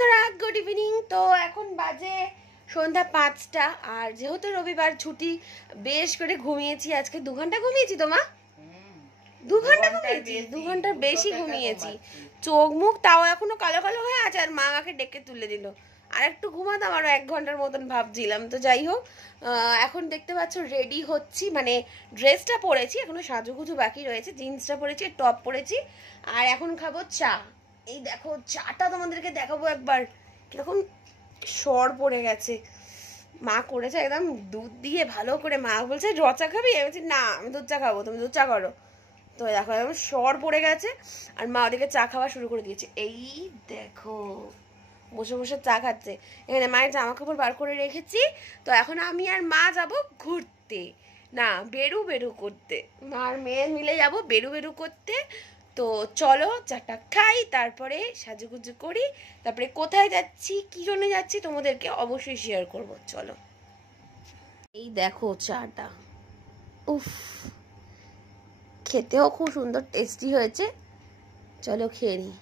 বন্ধুরা, good evening. তো এখন বাজে সন্ধ্যা 5টা। আর যেহেতু রবিবার ছুটি, বেশ করে ঘুমিয়েছি। আজকে 2 ঘন্টা ঘুমিয়েছি। তোমা 2 ঘন্টা ঘুমিয়েছি, 2 ঘন্টার বেশি ঘুমিয়েছি। চোখ মুখ তাও এখনো কালো কালো হয়ে আছে। আর মা আমাকে ডেকে তুলে দিল। আর একটু ঘুমাতাম, আরো 1 ঘন্টার মতন ভাবছিলাম। তো যাই হোক, এখন দেখতে পাচ্ছ রেডি হচ্ছি, মানে ড্রেসটা পরেছি, এখনো সাজুগুজু বাকি রয়েছে। জিন্সটা পরেছি, টপ পরেছি। আর এখন খাবো চা। এই দেখো চাটা তোমাদেরকে দেখাবো একবার, কিরকম সর পড়ে গেছে। মা করেছে একদম দুধ দিয়ে ভালো করে। মা বলছে র চা খাবি? আমি বলছি না, আমি দুধ চা খাবো, তুমি দুধ চা করো। তো দেখো একদম সর পড়ে গেছে। আর মা ওদিকে চা খাওয়া শুরু করে দিয়েছে। এই দেখো বসে বসে চা খাচ্ছে। এখানে মায়ের জামা কাপড় বার করে রেখেছি। তো এখন আমি আর মা যাব ঘুরতে, না বেরু বেরু করতে। মা আর মেয়ে মিলে যাব বেরু বেরু করতে। তো চলো চাটা খাই, তারপরে সাজুগুজু করি, তারপরে কোথায় যাচ্ছি, কি জন্য যাচ্ছি তোমাদেরকে অবশ্যই শেয়ার করব। চলো। এই দেখো চাটা, উফ, খেতেও খুব সুন্দর টেস্টি হয়েছে। চলো খেয়ে নিই।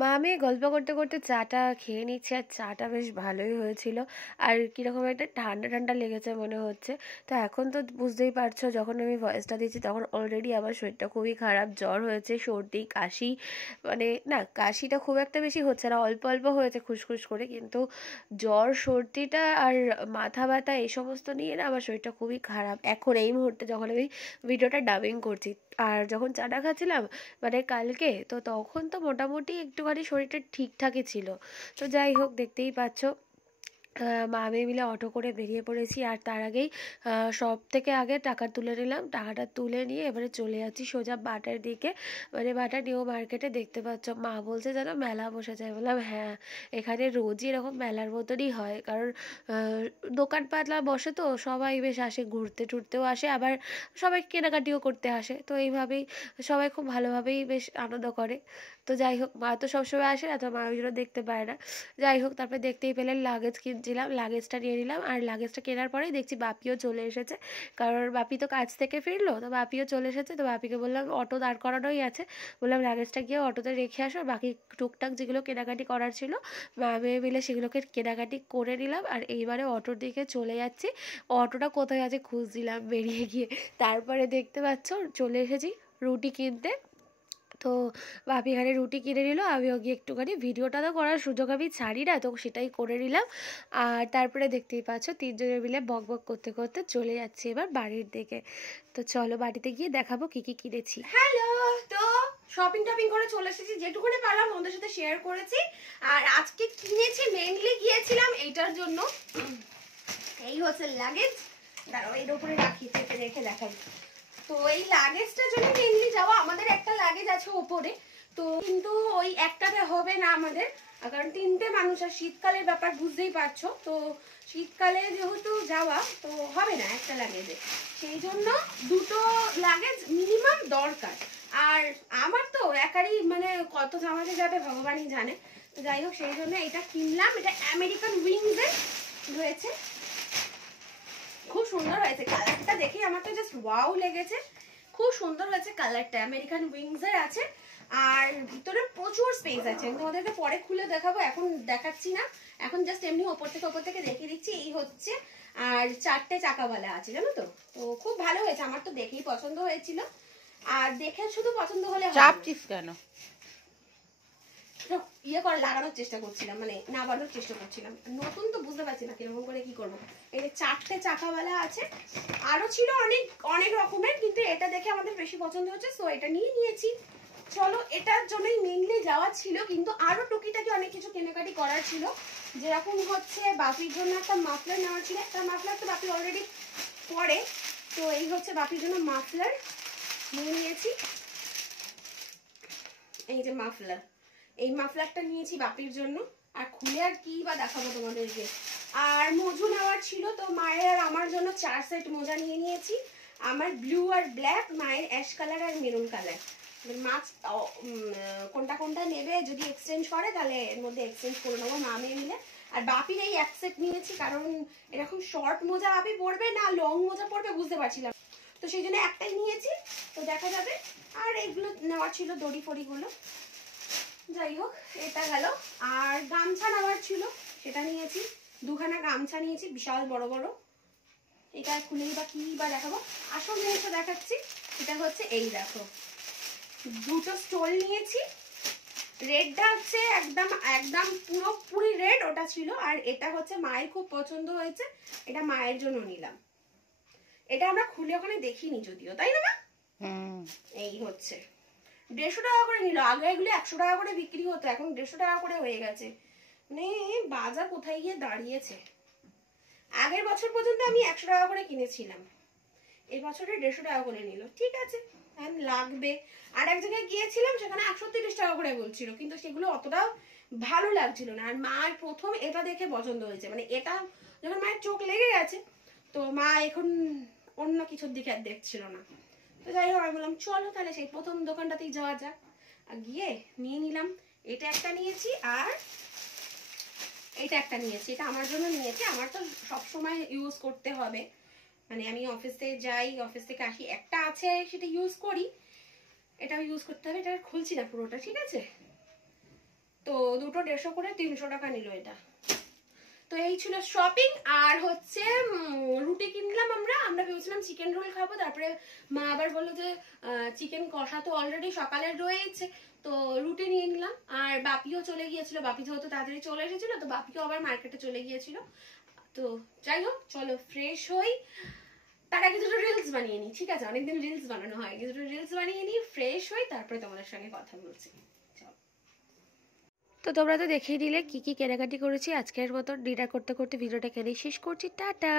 মা আমি গল্প করতে করতে চাটা খেয়ে নিচ্ছি। আর চাটা বেশ ভালোই হয়েছিল। আর কীরকম একটা ঠান্ডা ঠান্ডা লেগেছে মনে হচ্ছে। তো এখন তো বুঝতেই পারছো, যখন আমি ভয়েসটা দিচ্ছি তখন অলরেডি আমার শরীরটা খুবই খারাপ। জ্বর হয়েছে, সর্দি, কাশি। মানে না, কাশিটা খুব একটা বেশি হচ্ছে না, অল্প অল্প হয়েছে খুসখুস করে। কিন্তু জ্বর, সর্দিটা আর মাথা ব্যথা এই সমস্ত নিয়ে না আমার শরীরটা খুবই খারাপ এখন এই মুহূর্তে, যখন আমি ভিডিওটা ডাবিং করছি। আর যখন চাটা খাচ্ছিলাম মানে কালকে, তো তখন তো মোটামুটি একটুখানি শরীরটা ঠিকঠাকই ছিল। তো যাই হোক, দেখতেই পাচ্ছ মা মেয়ে মিলে অটো করে বেরিয়ে পড়েছি। আর তার আগেই সব থেকে আগে টাকা তুলে নিলাম। টাকাটা তুলে নিয়ে এবারে চলে যাচ্ছি সোজা বাটার দিকে, মানে বাটা নিউ মার্কেটে। দেখতে পাচ্ছ মা বলছে যেন মেলা বসে যায়। বললাম হ্যাঁ, এখানে রোজই এরকম মেলার মতনই হয়। কারণ দোকান পাতলা বসে, তো সবাই বেশ আসে, ঘুরতে টুরতেও আসে, আবার সবাই কেনাকাটিও করতে আসে। তো এইভাবেই সবাই খুব ভালোভাবেই বেশ আনন্দ করে। তো যাই হোক, মা তো সবসময় আসে না, তো মা ওই জন্য দেখতে পায় না। যাই হোক, তারপরে দেখতেই পেলেন লাগেজ কিনছিলাম, লাগেজটা নিয়ে নিলাম। আর লাগেজটা কেনার পরেই দেখছি বাপিও চলে এসেছে। কারণ বাপি তো কাজ থেকে ফিরলো, তো বাপিও চলে এসেছে। তো বাপিকে বললাম অটো দাঁড় করানোই আছে, বললাম লাগেজটা গিয়ে অটোতে রেখে আসো। বাকি টুকটাক যেগুলো কেনাকাটি করার ছিল মা মেয়ে মিলে সেগুলোকে কেনাকাটি করে নিলাম। আর এইবারে অটোর দিকে চলে যাচ্ছি। অটোটা কোথায় আছে খুঁজছিলাম বেরিয়ে গিয়ে। তারপরে দেখতে পাচ্ছ চলে এসেছি রুটি কিনতে। তো ভাবি এখানে রুটি কিনে নিল, আমিও গিয়ে একটুখানি ভিডিওটা তো করার সুযোগ আমি ছাড়ি না, তো সেটাই করে নিলাম। আর তারপরে দেখতেই পাচ্ছ 3 জনের মিলে বক বক করতে করতে চলে যাচ্ছি এবার বাড়ির দিকে। তো চলো বাড়িতে গিয়ে দেখাবো কি কি কিনেছি। হ্যালো, তো শপিং টপিং করে চলে এসেছি, যেটুকুনি পারলাম তোমাদের সাথে শেয়ার করেছি। আর আজকে কিনেছি, মেইনলি গিয়েছিলাম এইটার জন্য। এই হচ্ছে লাগেজ, দাঁড়াও এর উপরে রাখি, চেপে রেখে দেখাই। তো এই লাগেজটার জন্য মেইনলি যাওয়া। আমাদের একটা লাগেজ আছে উপরে, তো কিন্তু ওই একটাতে হবে না আমাদের, কারণ 3টে মানুষ। আর শীতকালের ব্যাপার বুঝতেই পারছো, তো শীতকালে যেহেতু যাওয়া, তো হবে না একটা লাগেজে। সেই জন্য 2টো লাগেজ মিনিমাম দরকার। আর আমার তো একারই মানে কত জামাতে যাবে ভগবানই জানে। তো যাই হোক, সেই জন্য এটা কিনলাম। এটা আমেরিকান উইংসের রয়েছে, খুব সুন্দর হয়েছে কালারটা, দেখে আমার তো জাস্ট ওয়াও লেগেছে। খুব সুন্দর হয়েছে কালারটা, আমেরিকান উইংসের আছে। আর ভিতরে প্রচুর স্পেস আছে, আমি তোমাদেরকে পরে খুলে দেখাবো, এখন দেখাচ্ছি না। এখন জাস্ট এমনি ওপর থেকে দেখিয়ে দিচ্ছি। এই হচ্ছে, আর 4টে চাকাওয়ালা আছে, জানো তো। তো খুব ভালো হয়েছে, আমার তো দেখেই পছন্দ হয়েছিল। আর দেখে শুধু পছন্দ হলে চাপছিস কেন? ইয়ে করে লাগানোর চেষ্টা করছিলাম, মানে নামানোর চেষ্টা করছিলাম। নতুন তো বুঝতে পারছি না কিরকম করে কি করবো। এই 4টে চাকাওয়ালা আছে, আরো ছিল অনেক অনেক রকমের, কিন্তু এটা দেখে আমাদের বেশি পছন্দ হচ্ছে, সো এটা নিয়ে নিয়েছি। চলো, এটার জন্যই মেইনলি যাওয়া ছিল। কিন্তু আরো টুকিটাকি অনেক কিছু কেনাকাটি করার ছিল, যেরকম হচ্ছে বাপির জন্য একটা মাফলার নেওয়ার ছিল। একটা মাফলার তো বাপি অলরেডি পরে, তো এই হচ্ছে বাপির জন্য মাফলার নিয়ে নিয়েছি। এই যে মাফলার, এই মাফলারটা নিয়েছি বাপির জন্য। আর খুলে আর কি বা দেখাবো তোমাদেরকে। আর মোজো নেওয়ার ছিল, তো মায়ের আর আমার জন্য 4 সেট মোজা নিয়ে নিয়েছি। আমার ব্লু আর ব্ল্যাক, মায়ের অ্যাশ কালার আর মেরুন কালার। মাছ কোনটা কোনটা নেবে, যদি এক্সচেঞ্জ করে তাহলে এর মধ্যে এক্সচেঞ্জ করে নেবো মা মেয়ে মিলে। আর বাপির এই 1 সেট নিয়েছি, কারণ এরকম শর্ট মোজা বাপি পরবে না লং মোজা পরবে বুঝতে পারছিলাম, তো সেই জন্য একটাই নিয়েছি, তো দেখা যাবে। আর এইগুলো নেওয়া ছিল, দড়ি ফড়িগুলো যাই হোক, এটা গেল। আর গামছা নেওয়ার ছিল, সেটা নিয়েছি, দুখানা গামছা নিয়েছি বিশাল বড় বড়। এটা খুলেই বা কি বা দেখাবো, আসল জিনিসটা দেখাচ্ছি। এটা হচ্ছে এই দেখো, দুটো স্টোল নিয়েছি। রেডটা হচ্ছে একদম একদম পুরোপুরি রেড, ওটা ছিল। আর এটা হচ্ছে মায়ের খুব পছন্দ হয়েছে, এটা মায়ের জন্য নিলাম। এটা আমরা খুলে ওখানে দেখিনি যদিও, তাই না মা? এই হচ্ছে 150 টাকা করে নিল। আগে এগুলো 100 টাকা করে বিক্রি হতো, এখন 150 টাকা করে হয়ে গেছে। মানে বাজার কোথায় গিয়ে দাঁড়িয়েছে। আগের বছর পর্যন্ত আমি 100 টাকা করে কিনেছিলাম, এই বছরে 150 টাকা করে নিল। ঠিক আছে, লাগবে। আর এক জায়গায় গিয়েছিলাম, সেখানে 130 টাকা করে বলছিল, কিন্তু সেগুলো অতটাও ভালো লাগছিল না। আর মার প্রথম এটা দেখে পছন্দ হয়েছে, মানে এটা যখন মায়ের চোখ লেগে গেছে, তো মা এখন অন্য কিছুর দিকে আর দেখছিল না। তো যাই হোক, আমি বললাম চলো তাহলে সেই প্রথম দোকানটাতেই যাওয়া যাক। আর গিয়ে নিয়ে নিলাম। এটা একটা নিয়েছি, আর এটা একটা নিয়েছি। এটা আমার জন্য নিয়েছি, আমার তো সব সময় ইউজ করতে হবে, মানে আমি অফিসে যাই, অফিস থেকে আসি, একটা আছে সেটা ইউজ করি, এটাও ইউজ করতে হবে। এটা খুলছি না পুরোটা, ঠিক আছে? তো দুটো 150 করে 300 টাকা নিল এটা। তো এই ছিল শপিং। আর হচ্ছে রুটি কিনলাম। আমরা ভেবেছিলাম চিকেন রোল খাবো, তারপরে মা আবার বললো যে চিকেন কষা তো অলরেডি সকালের রয়েছে, তো রুটি নিয়ে নিলাম। আর বাপিও চলে গিয়েছিল, বাপি যেহেতু তাড়াতাড়ি চলে এসেছিল, তো বাপিও আবার মার্কেটে চলে গিয়েছিল। তো যাই হোক, চলো ফ্রেশ হই, তার আগে দুটো রিলস বানিয়ে নিই, ঠিক আছে? অনেকদিন রিলস বানানো হয়, দুটো রিলস বানিয়ে নিই, ফ্রেশ হই, তারপরে তোমাদের সঙ্গে কথা বলছি। তো তোমরা তো দেখেই দিলে কি কি কেনাকাটি করেছি। আজকের মতো ডিনার করতে করতে ভিডিওটা এখানেই শেষ করছি। টাটা।